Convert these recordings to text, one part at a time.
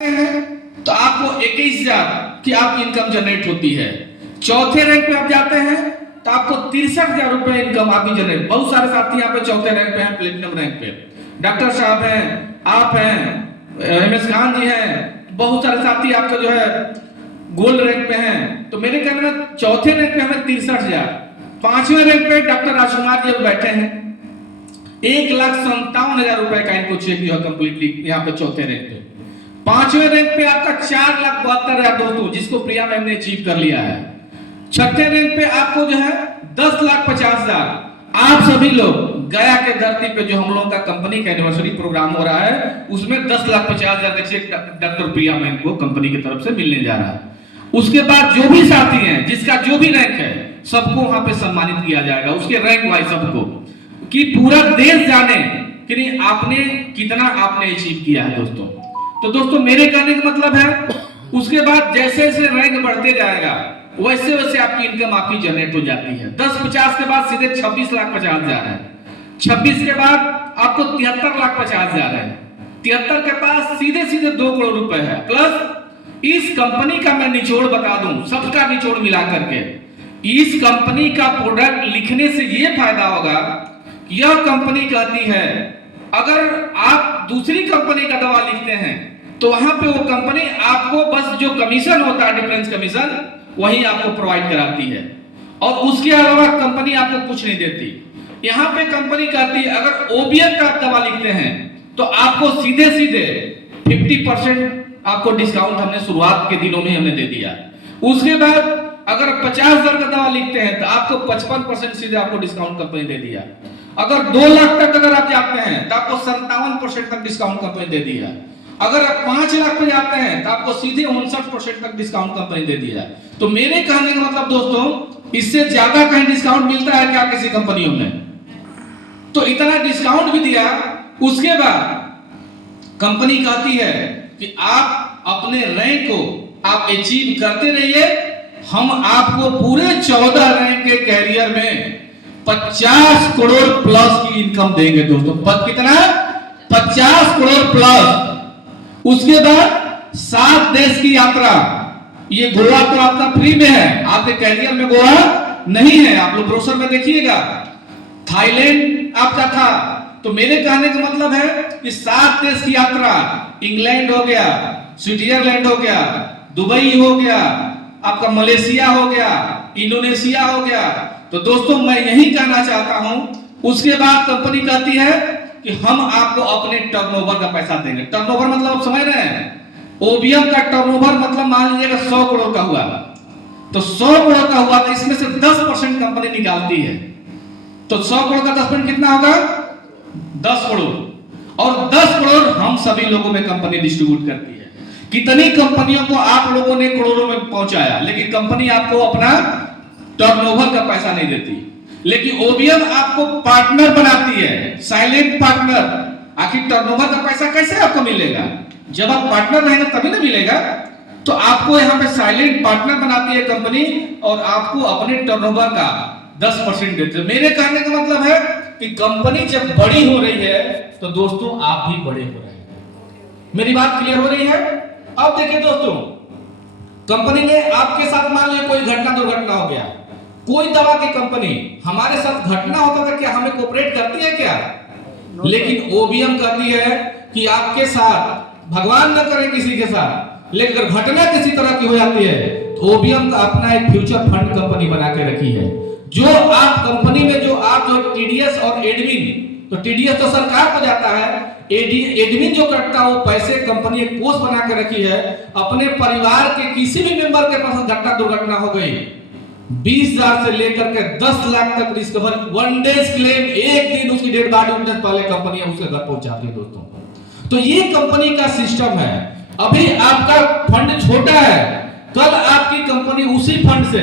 हैं तो आपको 21,000 की आपकी इनकम जनरेट होती है। चौथे रैंक पे आप जाते हैं तो आपको 63,000 रुपए इनकम आपकी जनरेट। बहुत सारे साथी यहाँ पे चौथे रैंक पे हैं, प्लेटिनम रैंक पे। डॉक्टर साहब हैं, आप हैं, एम एस खान जी हैं, बहुत सारे साथी आपका जो है गोल्ड रैंक पे हैं। तो मेरे कहने में चौथे रैंक पे हमें 63,000, पांचवें रैंक पे डॉक्टर राजकुमार जी बैठे हैं, 1,57,000 रुपए का इनको चेक जो है कंप्लीटली यहाँ पे चौथे रैंक पे। पांचवें रैंक पे आपका 4,72,000 दोस्तों, जिसको प्रिया मैम ने अचीव कर लिया है। छठे रैंक पे आपको जो है 10,50,000। आप सभी लोग गया के धरती पे जो हम लोगों का कंपनी का एनिवर्सरी प्रोग्राम हो रहा है, उसमें 10,50,000 का चेक डॉक्टर प्रिया मैम को कंपनी की तरफ से मिलने जा रहा है। उसके बाद जो भी साथी हैं, जिसका जो भी रैंक है, सबको वहां पे सम्मानित किया जाएगा, उसके रैंक वाइज सबको, कि पूरा देश जाने कि नहीं आपने कितना आपने अचीव किया है दोस्तों। तो दोस्तों मेरे कहने का मतलब है, उसके बाद जैसे जैसे रैंक बढ़ते जाएगा वैसे वैसे आपकी इनकम आपकी जनरेट हो जाती है। 10,50 के बाद सीधे 26,50,000 है। 26 के बाद आपको 73,50,000 है। 73 के पास सीधे सीधे 2 करोड़ रुपए है। प्लस इस कंपनी का मैं निचोड़ बता दूं, सबका निचोड़ मिला करके, इस कंपनी का प्रोडक्ट लिखने से ये फायदा होगा, यह कंपनी कहती है अगर आप दूसरी कंपनी का दवा लिखते हैं तो वहां पे वो कंपनी आपको बस जो कमीशन होता है, डिफरेंस कमीशन, वही आपको प्रोवाइड कराती है, और उसके अलावा कंपनी आपको कुछ नहीं देती। यहां पे कंपनी कहती है अगर ओबीएम का आप दवा लिखते हैं तो आपको सीधे सीधे 50% आपको डिस्काउंट हमने शुरुआत के दिनों में हमने दे दिया। उसके बाद अगर 50,000 का दवा लिखते हैं तो आपको 55% सीधे आपको डिस्काउंट कंपनी दे दिया। अगर 2 लाख तक अगर आप जाते हैं तो आपको 57% तक डिस्काउंट कंपनी दे दिया। अगर आप 5 लाख पे जाते हैं तो आपको सीधे 59% तक डिस्काउंट कंपनी दे दिया। तो मेरे कहने का मतलब दोस्तों, इससे ज्यादा कहीं डिस्काउंट मिलता है क्या किसी कंपनियों में? तो इतना डिस्काउंट भी दिया। उसके बाद कंपनी कहती है कि आप अपने रैंक को आप अचीव करते रहिए, हम आपको पूरे 14 रैंक के कैरियर में 50 करोड़ प्लस की इनकम देंगे दोस्तों। कितना? 50 करोड़ प्लस। उसके बाद 7 देश की यात्रा। ये गोवा तो आपका फ्री में है, आपके कैरियर में गोवा नहीं है, आप लोग ब्रोशर में देखिएगा। थाईलैंड आपका था। तो मेरे कहने का मतलब है कि 7 देश की यात्रा, इंग्लैंड हो गया, स्विट्जरलैंड हो गया, दुबई हो गया, आपका मलेशिया हो गया, इंडोनेशिया हो गया। तो दोस्तों मैं यही कहना चाहता हूं। उसके बाद कंपनी कहती है कि हम आपको अपने टर्नओवर का पैसा देंगे। टर्नओवर मतलब आप समझ रहे हैं? ओबीएम का टर्नओवर मतलब मान लीजिएगा 100 करोड़ का हुआ, तो 100 करोड़ का हुआ तो इसमें से 10% कंपनी निकालती है। तो 100 करोड़ का 10% कितना होगा? 10 करोड़। और 10 करोड़ हम सभी लोगों में कंपनी डिस्ट्रीब्यूट करती है। कितनी कंपनियों को आप लोगों ने करोड़ों में पहुंचाया, लेकिन कंपनी आपको अपना टर्नओवर का पैसा नहीं देती। लेकिन ओबीएम आपको पार्टनर बनाती है, साइलेंट पार्टनर। आखिर टर्नओवर का पैसा कैसे आपको मिलेगा? जब आप पार्टनर रहेंगे तभी ना मिलेगा। तो आपको यहाँ पे साइलेंट पार्टनर बनाती है कंपनी, और आपको अपने टर्नओवर का 10% देते हैं। मेरे कहने का मतलब है कि कंपनी जब बड़ी हो रही है तो दोस्तों आप भी बड़े हो रहे हैं। मेरी बात क्लियर हो रही है? अब देखिए दोस्तों, कंपनी ने आपके साथ मान लीजिए कोई घटना दुर्घटना हो गया, कोई दवा की कंपनी हमारे साथ घटना होता था, क्या हमें कोऑपरेट करती है क्या? लेकिन ओबीएम कहती है कि आपके साथ, भगवान न करे किसी के साथ, लेकिन अगर घटना किसी तरह की हो जाती है तो ओबीएम का अपना एक फ्यूचर फंड कंपनी बना के रखी है। जो आप कंपनी में जो आप जो टीडीएस और एडमिन, तो टीडीएस तो सरकार को जाता है, एडमिन जो करता है वो पैसे कंपनी एक कोष बना के रखी है। अपने परिवार के किसी भी मेंबर के पास घटना दुर्घटना हो गई, 20,000 से लेकर के 10 लाख तक रिकवर, 1 डेज क्लेम, एक दिन उसकी डेड बॉडी उठने से पहले कंपनी उसके घर पहुंचाती है दोस्तों। तो ये कंपनी का सिस्टम है। अभी आपका फंड छोटा है, कल आपकी कंपनी उसी फंड से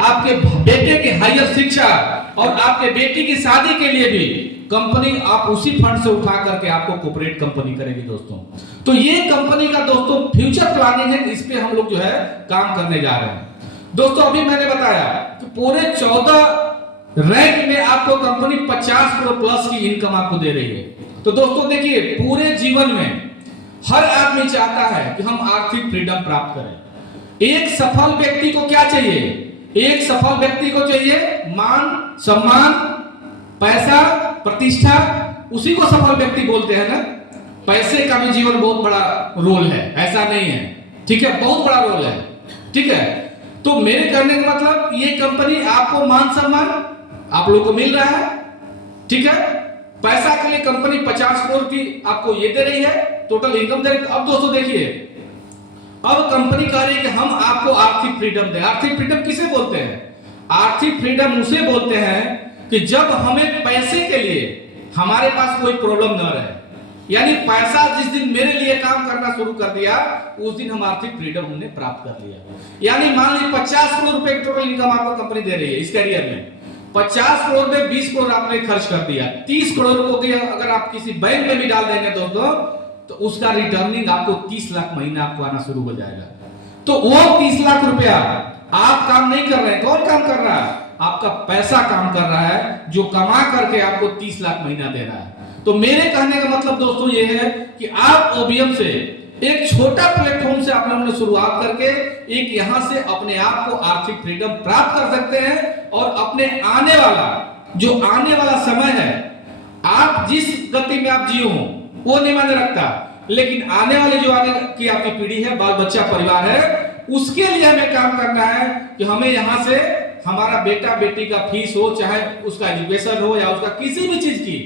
आपके बेटे की हायर शिक्षा और आपके बेटी की शादी के लिए भी कंपनी आप उसी फंड से उठा करके आपको कोऑपरेट कंपनी करेगी दोस्तों। तो ये कंपनी का दोस्तों फ्यूचर प्लानिंग है, इस पे हम लोग जो है काम करने जा रहे हैं दोस्तों। अभी मैंने बताया कि पूरे 14 रैंक में आपको कंपनी 50 करोड़ प्लस की इनकम आपको दे रही है। तो दोस्तों देखिए, पूरे जीवन में हर आदमी चाहता है कि हम आर्थिक फ्रीडम प्राप्त करें। एक सफल व्यक्ति को क्या चाहिए? एक सफल व्यक्ति को चाहिए मान, सम्मान, पैसा, प्रतिष्ठा, उसी को सफल व्यक्ति बोलते हैं ना। पैसे का भी जीवन बहुत बड़ा रोल है, ऐसा नहीं है, ठीक है, बहुत बड़ा रोल है, ठीक है। तो मेरे कहने का मतलब ये कंपनी आपको मान सम्मान आप लोगों को मिल रहा है, ठीक है, पैसा के लिए कंपनी 50 करोड़ की आपको ये दे रही है, टोटल इनकम दे रही है। अब दोस्तों देखिए, अब कंपनी कह रही है कि हम आपको आर्थिक फ्रीडम दें। आर्थिक फ्रीडम किसे बोलते हैं? आर्थिक फ्रीडम उसे बोलते हैं कि जब हमें पैसे के लिए हमारे पास कोई प्रॉब्लम न रहे, यानी पैसा जिस दिन मेरे लिए काम करना शुरू कर दिया उस दिन हम आर्थिक फ्रीडम हमने प्राप्त कर लिया। यानी मान लीजिए 50 करोड़ रुपए की टोटल इनकम आपको कंपनी दे रही है इस करियर में, 50 करोड़ में 20 करोड़ आपने खर्च कर दिया, 30 करोड़ को अगर आप किसी बैंक में भी डाल देंगे दोस्तों तो उसका रिटर्निंग आपको 30 लाख महीना आपको आना शुरू हो जाएगा। तो वो 30 लाख रुपया आप काम नहीं कर रहे हैं, कौन काम कर रहा है? आपका पैसा काम कर रहा है, जो कमा करके आपको 30 लाख महीना दे रहा है। तो मेरे कहने का मतलब दोस्तों ये है कि आप ओबीएम से एक छोटा प्लेटफॉर्म से आप लोगों ने शुरुआत करके एक यहां से अपने आप को आर्थिक फ्रीडम प्राप्त कर सकते हैं और अपने आने वाला समय है, आप जिस गति में आप जियो हो वो नहीं मायने रखता, लेकिन आने वाली जो आगे की आपकी पीढ़ी है, बाल बच्चा परिवार है, उसके लिए हमें काम करना है कि हमें यहां से हमारा बेटा बेटी का फीस हो, चाहे उसका एजुकेशन हो या उसका किसी भी चीज की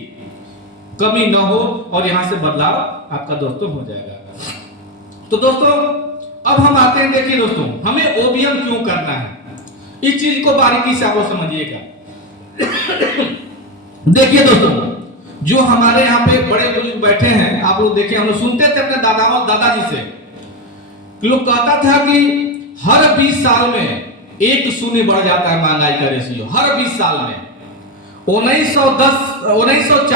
कमी ना हो, और यहां से बदलाव आपका दोस्तों हो जाएगा। तो दोस्तों अब हम आते हैं, देखिए दोस्तों हमें ओबीएम क्यों करना है, इस चीज को बारीकी से आप लोग समझिएगा। देखिए दोस्तों, जो हमारे यहाँ पे बड़े बुजुर्ग बैठे हैं, आप लोग देखिए, हम लोग सुनते थे अपने दादाजी से, लोग कहता था कि हर 20 साल में 1 बढ़ जाता है महंगाई का रेशियो, हर 20 साल में। 1910 1940